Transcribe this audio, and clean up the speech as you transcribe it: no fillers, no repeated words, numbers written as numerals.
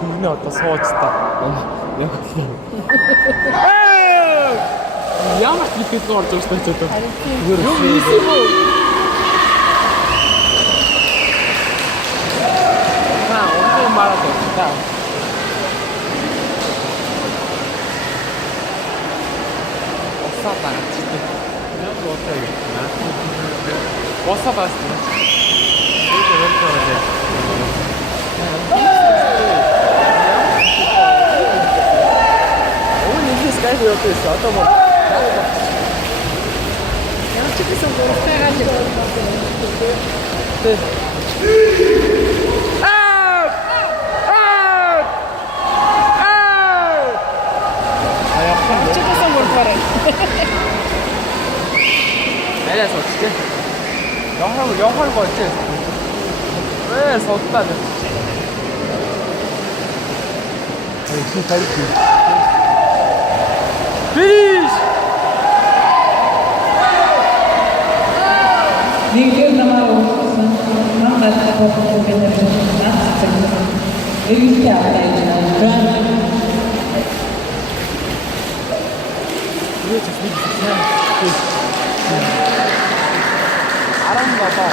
Сильно отосвочта. Ямар ч итгэж орж байгаа шүү дээ. Юу хийсэн бэ? Онтой мараад байна. Осаа байна. Яг осаа юм. Осаа байна. Он ингээс гайх явуулсан. Одоо мод. Ямар ч гэсэн гурвтай гал. Арай суудчих. Явахаар гоч. Суудтаа. Чи тарих. Фиш! Нэгдүгээр намаа өгсөн намайг хаваа гэдэг нь нацсан. Эвгүй аваад байна. Юу ч биш сайн. Арам бата.